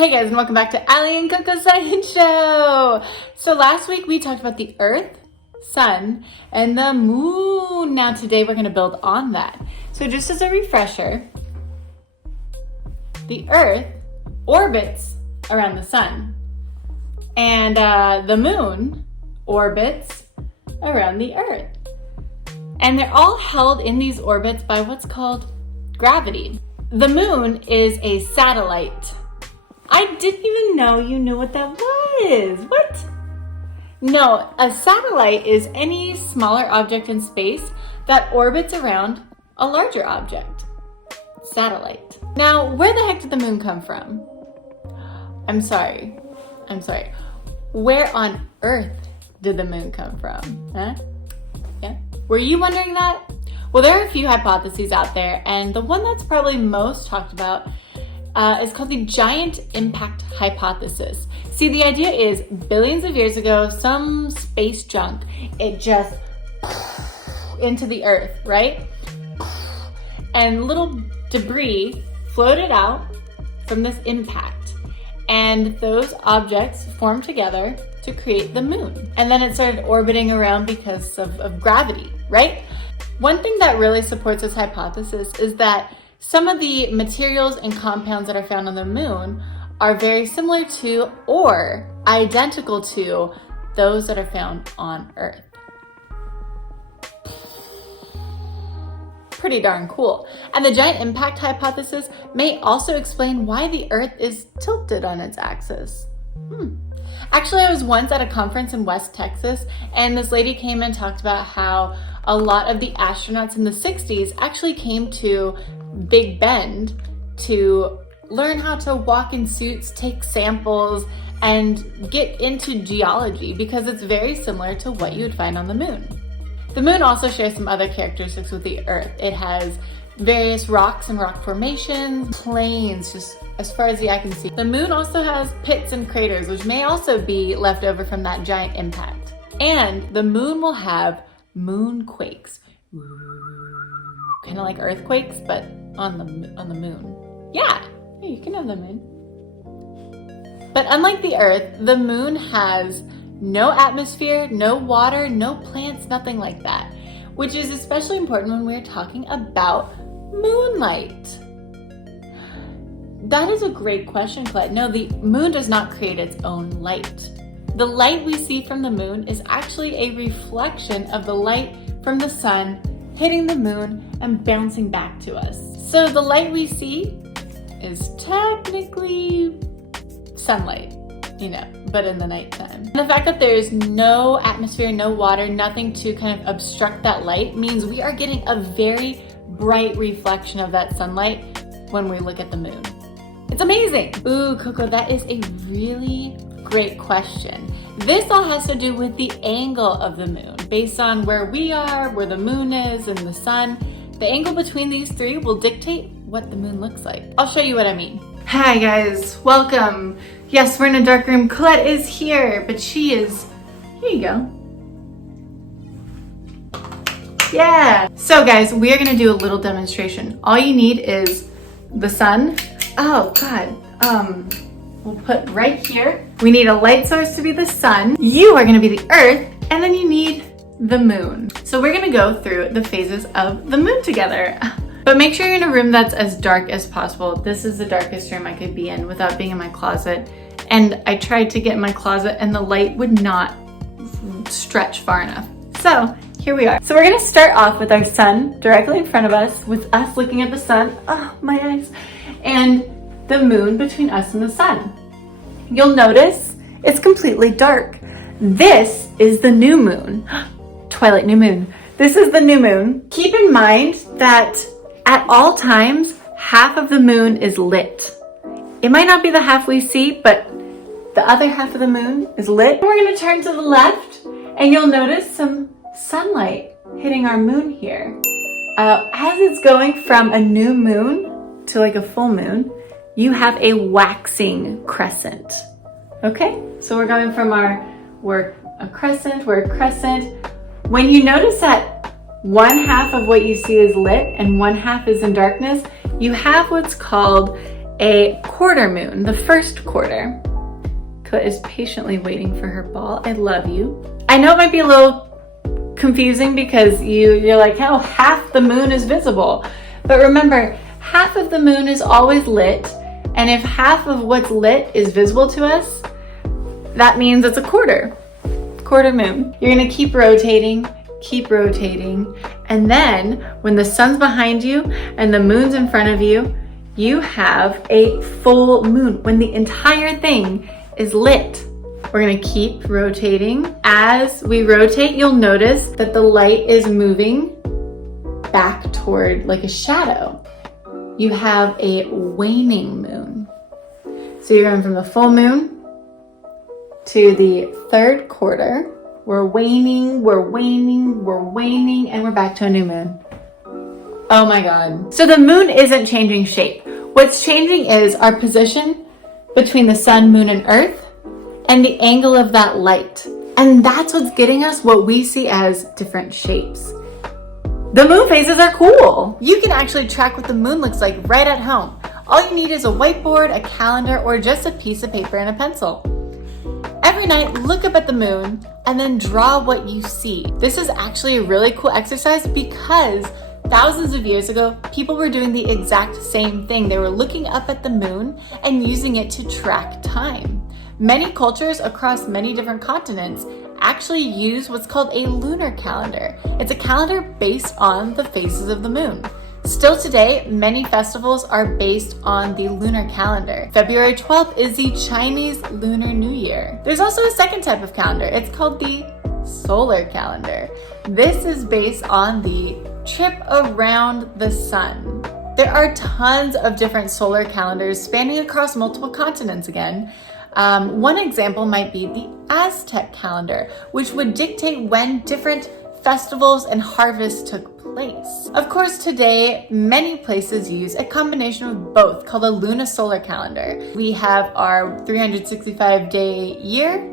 Hey guys, and welcome back to Allie and CoCo Science Show. So last week we talked about the Earth, Sun, and the Moon. Now today we're going to build on that. So just as a refresher, the Earth orbits around the Sun, and the Moon orbits around the Earth. And they're all held in these orbits by what's called gravity. The Moon is a satellite. I didn't even know you knew what that was. What? No, a satellite is any smaller object in space that orbits around a larger object. Satellite. Now, where the heck did the moon come from? I'm sorry. Where on earth did the moon come from? Huh? Yeah? Were you wondering that? Well, there are a few hypotheses out there, and the one that's probably most talked about is called the giant impact hypothesis. See, the idea is billions of years ago, some space junk, it just into the earth, right? And little debris floated out from this impact. And those objects formed together to create the moon. And then it started orbiting around because of gravity, right? One thing that really supports this hypothesis is that some of the materials and compounds that are found on the moon are very similar to or identical to those that are found on Earth. Pretty darn cool. And the giant impact hypothesis may also explain why the Earth is tilted on its axis. Actually, I was once at a conference in West Texas, and this lady came and talked about how a lot of the astronauts in the 60s actually came to Big Bend to learn how to walk in suits, take samples, and get into geology because it's very similar to what you would find on the moon. The moon also shares some other characteristics with the Earth. It has various rocks and rock formations, plains, just as far as the eye can see. The moon also has pits and craters, which may also be left over from that giant impact. And the moon will have moon quakes. Kind of like earthquakes, but on the moon. Yeah, you can have the moon. But unlike the Earth, the moon has no atmosphere, no water, no plants, nothing like that, which is especially important when we're talking about moonlight. That is a great question, Colette. No, the moon does not create its own light. The light we see from the moon is actually a reflection of the light from the sun hitting the moon and bouncing back to us. So the light we see is technically sunlight, but in the nighttime. And the fact that there's no atmosphere, no water, nothing to kind of obstruct that light means we are getting a very bright reflection of that sunlight when we look at the moon. It's amazing. Ooh, Coco, that is a really great question. This all has to do with the angle of the moon. Based on where we are, where the moon is, and the sun, the angle between these three will dictate what the moon looks like. I'll show you what I mean. Hi guys, welcome. Yes, we're in a dark room. Colette is here, but she is, here you go. Yeah. So guys, we are gonna do a little demonstration. All you need is the sun. Oh God, we'll put right here. We need a light source to be the sun. You are gonna be the Earth, and then you need the moon. So we're gonna go through the phases of the moon together. But make sure you're in a room that's as dark as possible. This is the darkest room I could be in without being in my closet. And I tried to get in my closet and the light would not stretch far enough. So here we are. So we're gonna start off with our sun directly in front of us, with us looking at the sun, oh my eyes, and the moon between us and the sun. You'll notice it's completely dark. This is the new moon. Twilight new moon. This is the new moon. Keep in mind that at all times, half of the moon is lit. It might not be the half we see, but the other half of the moon is lit. We're gonna turn to the left and you'll notice some sunlight hitting our moon here. As it's going from a new moon to like a full moon, you have a waxing crescent. Okay, so we're going from we're a crescent. When you notice that one half of what you see is lit and one half is in darkness, you have what's called a quarter moon, the first quarter. Colette is patiently waiting for her ball. I love you. I know it might be a little confusing because you're like, oh, half the moon is visible. But remember, half of the moon is always lit. And if half of what's lit is visible to us, that means it's a quarter moon. You're gonna keep rotating. And then when the sun's behind you and the moon's in front of you, you have a full moon when the entire thing is lit. We're gonna keep rotating. As we rotate, you'll notice that the light is moving back toward like a shadow. You have a waning moon. So you're going from the full moon to the third quarter. We're waning, and we're back to a new moon. Oh my God. So the moon isn't changing shape. What's changing is our position between the sun, moon, and earth, and the angle of that light. And that's what's getting us what we see as different shapes. The moon phases are cool. You can actually track what the moon looks like right at home. All you need is a whiteboard, a calendar, or just a piece of paper and a pencil. Every night, look up at the moon and then draw what you see. This is actually a really cool exercise because thousands of years ago, people were doing the exact same thing. They were looking up at the moon and using it to track time. Many cultures across many different continents actually use what's called a lunar calendar. It's a calendar based on the phases of the moon. Still today, many festivals are based on the lunar calendar. February 12th is the Chinese Lunar New Year. There's also a second type of calendar. It's called the solar calendar. This is based on the trip around the sun. There are tons of different solar calendars spanning across multiple continents again. One example might be the Aztec calendar, which would dictate when different festivals and harvests took place. Of course, today, many places use a combination of both called a lunisolar calendar. We have our 365-day year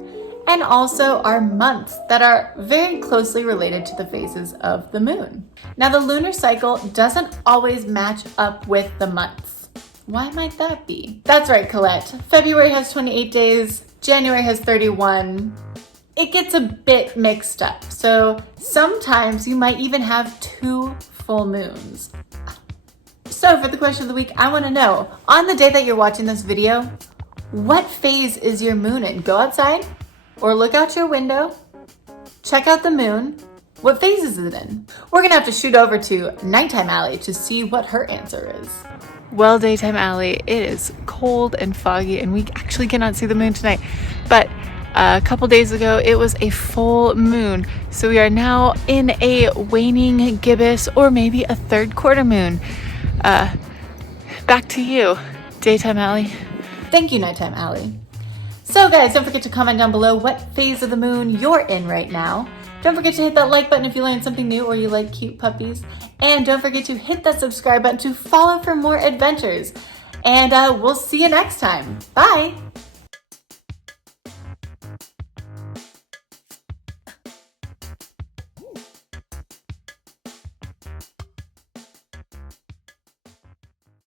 and also our months that are very closely related to the phases of the moon. Now, the lunar cycle doesn't always match up with the months. Why might that be? That's right, Colette. February has 28 days, January has 31. It gets a bit mixed up. So sometimes you might even have 2 full moons. So for the question of the week, I want to know, on the day that you're watching this video, what phase is your moon in? Go outside or look out your window, check out the moon. What phase is it in? We're gonna have to shoot over to Nighttime Allie to see what her answer is. Well, Daytime Allie, it is cold and foggy and we actually cannot see the moon tonight, but a couple days ago, it was a full moon. So we are now in a waning gibbous or maybe a third quarter moon. Back to you, Daytime Allie. Thank you, Nighttime Allie. So guys, don't forget to comment down below what phase of the moon you're in right now. Don't forget to hit that like button if you learned something new or you like cute puppies. And don't forget to hit that subscribe button to follow for more adventures. And we'll see you next time. Bye.